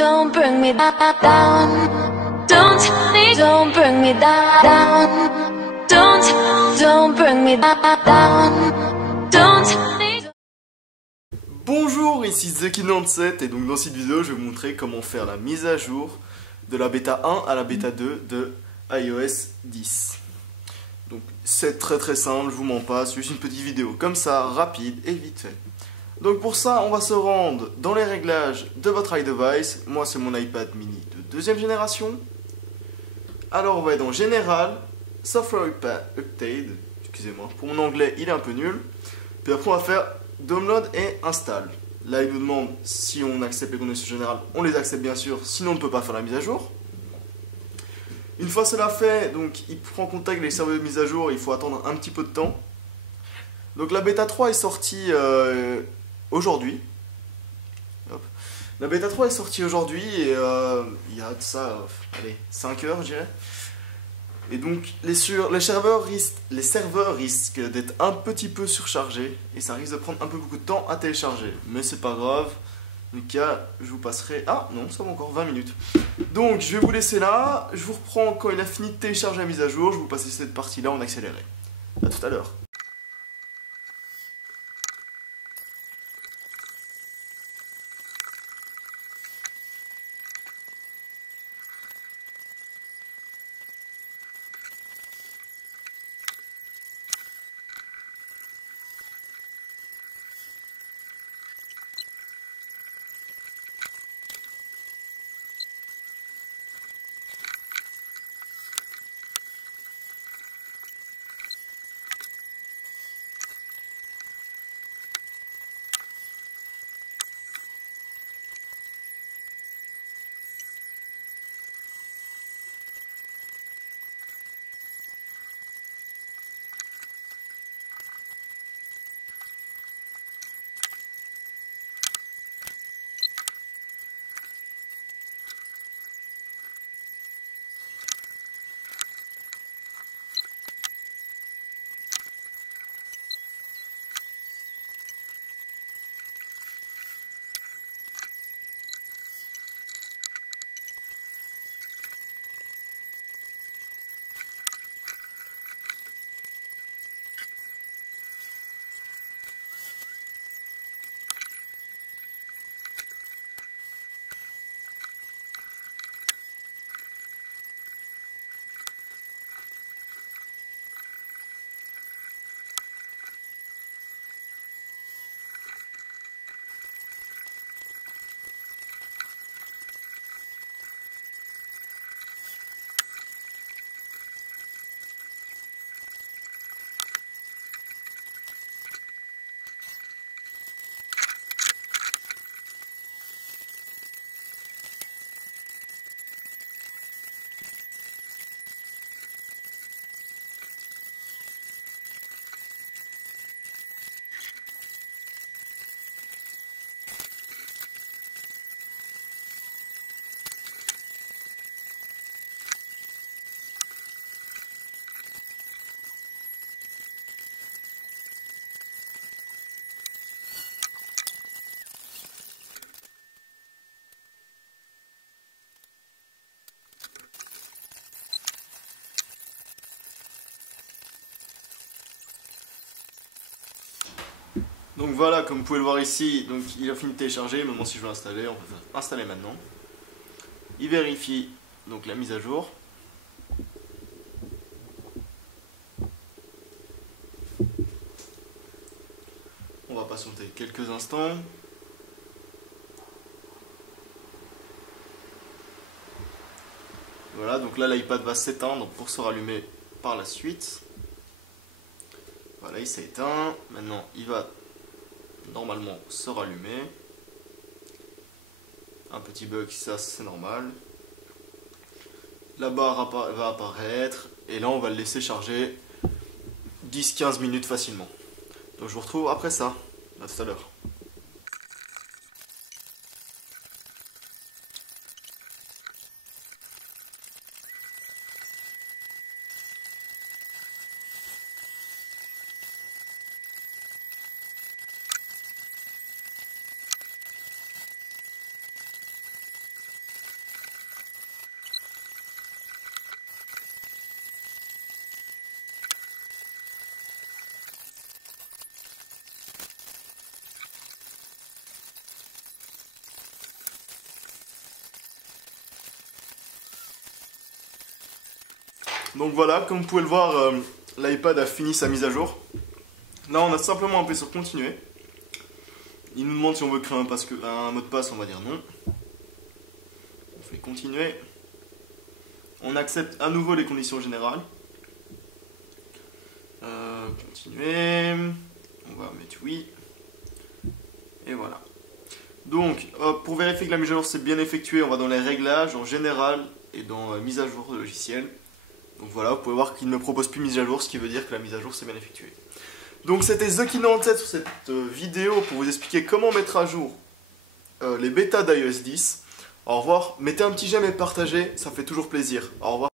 Don't bring me down. Don't bring me down. Don't bring me down. Don't. Bonjour, ici Zeki97 et donc dans cette vidéo je vais vous montrer comment faire la mise à jour de la bêta 1 à la bêta 2 de iOS 10. Donc c'est très simple, je vous mens pas, c'est juste une petite vidéo comme ça, rapide et vite fait. Donc pour ça on va se rendre dans les réglages de votre iDevice. Moi c'est mon iPad mini de deuxième génération. Alors on va être dans Général, Software Update, excusez-moi, pour mon anglais il est un peu nul. Puis après on va faire Download et Install. Là il nous demande si on accepte les conditions générales, on les accepte bien sûr, sinon on ne peut pas faire la mise à jour. Une fois cela fait, donc il prend contact avec les serveurs de mise à jour, il faut attendre un petit peu de temps. Donc la bêta 3 est sortie aujourd'hui. La bêta 3 est sortie aujourd'hui et il y a de ça, allez, 5 heures je dirais. Et donc les serveurs risquent d'être un petit peu surchargés et ça risque de prendre un peu beaucoup de temps à télécharger. Mais c'est pas grave. Donc je vous passerai... Ah non, ça va encore 20 minutes. Donc je vais vous laisser là. Je vous reprends quand il a fini de télécharger la mise à jour. Je vous passe cette partie-là en accéléré. A tout à l'heure. Donc voilà, comme vous pouvez le voir ici, donc il a fini de télécharger. Maintenant si je veux l'installer, on peut faire installer maintenant. Il vérifie donc la mise à jour. On va patienter quelques instants. Voilà, donc là l'iPad va s'éteindre pour se rallumer par la suite. Voilà, il s'est éteint. Maintenant il va normalement se rallumer. Un petit bug, ça c'est normal. La barre va apparaître et là on va le laisser charger 10-15 minutes facilement. Donc je vous retrouve après ça. À tout à l'heure. Donc voilà, comme vous pouvez le voir, l'iPad a fini sa mise à jour. Là, on a simplement appuyé sur continuer. Il nous demande si on veut créer un mot de passe, on va dire non. On fait continuer. On accepte à nouveau les conditions générales. Continuer. On va mettre oui. Et voilà. Donc, pour vérifier que la mise à jour s'est bien effectuée, on va dans les réglages, en général et dans mise à jour de logiciel. Donc voilà, vous pouvez voir qu'il ne me propose plus mise à jour, ce qui veut dire que la mise à jour s'est bien effectuée. Donc c'était TheKey97 sur cette vidéo pour vous expliquer comment mettre à jour les bêtas d'iOS 10. Au revoir, mettez un petit j'aime et partagez, ça fait toujours plaisir. Au revoir.